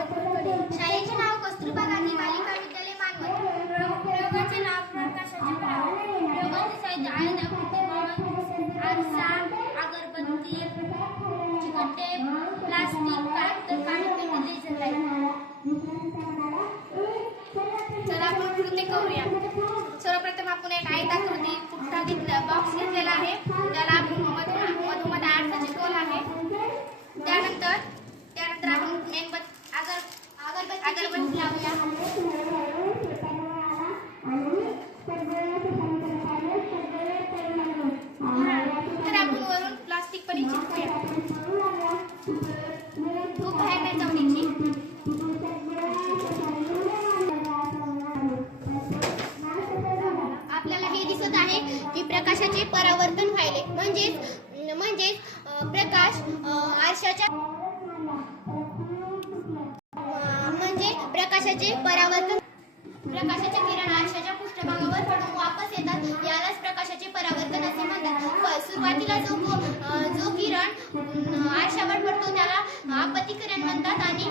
शाळेचे नाव कस्तुरबा गांधी बालिका विद्यालय मानवत. प्रयोगाचे नाव प्रकाशाचे प्रयोग प्रयोगाचे साहित्य आयत आकृती आरसा अगरबत्ती चिकटे प्लास्टिक कागद कागदपेटी लेझर लाइट चला आपण कृती करूया. सर्वप्रथम आपण एक आयताकृती पुठ्ठा घेतला बॉक्स घेतलेला आहे. प्रकाशाचे परावर्तन व्हायले. म्हणजेच म्हणजेच प्रकाश आरशाच्या प्रकाशाचे परावर्तन प्रकाशाच्या किरण आरशाच्या पृष्ठभागावर पडून वापस येतात. यालाच प्रकाशाचे परावर्तन असे म्हणतात. सुरुवातीला जो जो किरण आरशावर पडतो त्याला आपत्तीकरण म्हणतात. आणि